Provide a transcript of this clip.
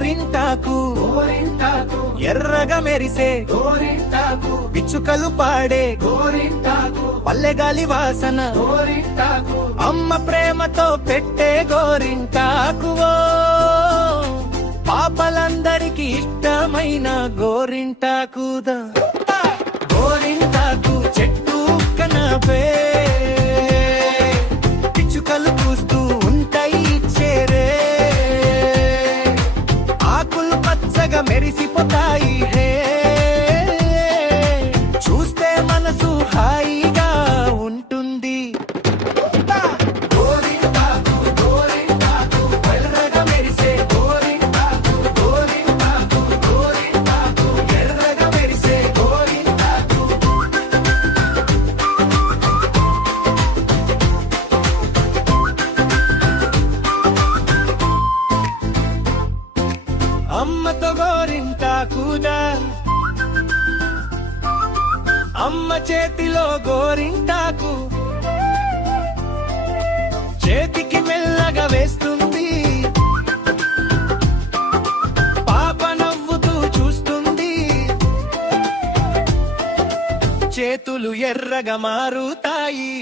గోరింటాకు ఎర్రగా మెరిసే గోరింటాకు పిచ్చుకలు పాడే గోరింటాకు పల్లెగాలి వాసన గోరింటాకు అమ్మ ప్రేమతో పెట్టే గోరింటాకు పాపలందరికీ ఇష్టమైన గోరింటాకుదా గోరింటాకు చెట్టు కనపే పిచ్చుకలు కూస్తూ ఉంటాయి చేరే ఆకులు పచ్చగా మెరిసిపోతాయి హే చూస్తే మనసు హాయిగా ఉంటుంది గోరింటాకు గోరింటాకు ఎర్రగా మెరిసే గోరింటాకు గోరింటాకు గోరింటాకు ఎర్రగా మెరిసే గోరింటాకు అమ్మతో గోరింటాకుదా అమ్మ చేతిలో గోరింటాకు చేతికి మెల్లగా వేస్తుంది పాప నవ్వుతూ చూస్తుంది చేతులు ఎర్రగా మారుతాయి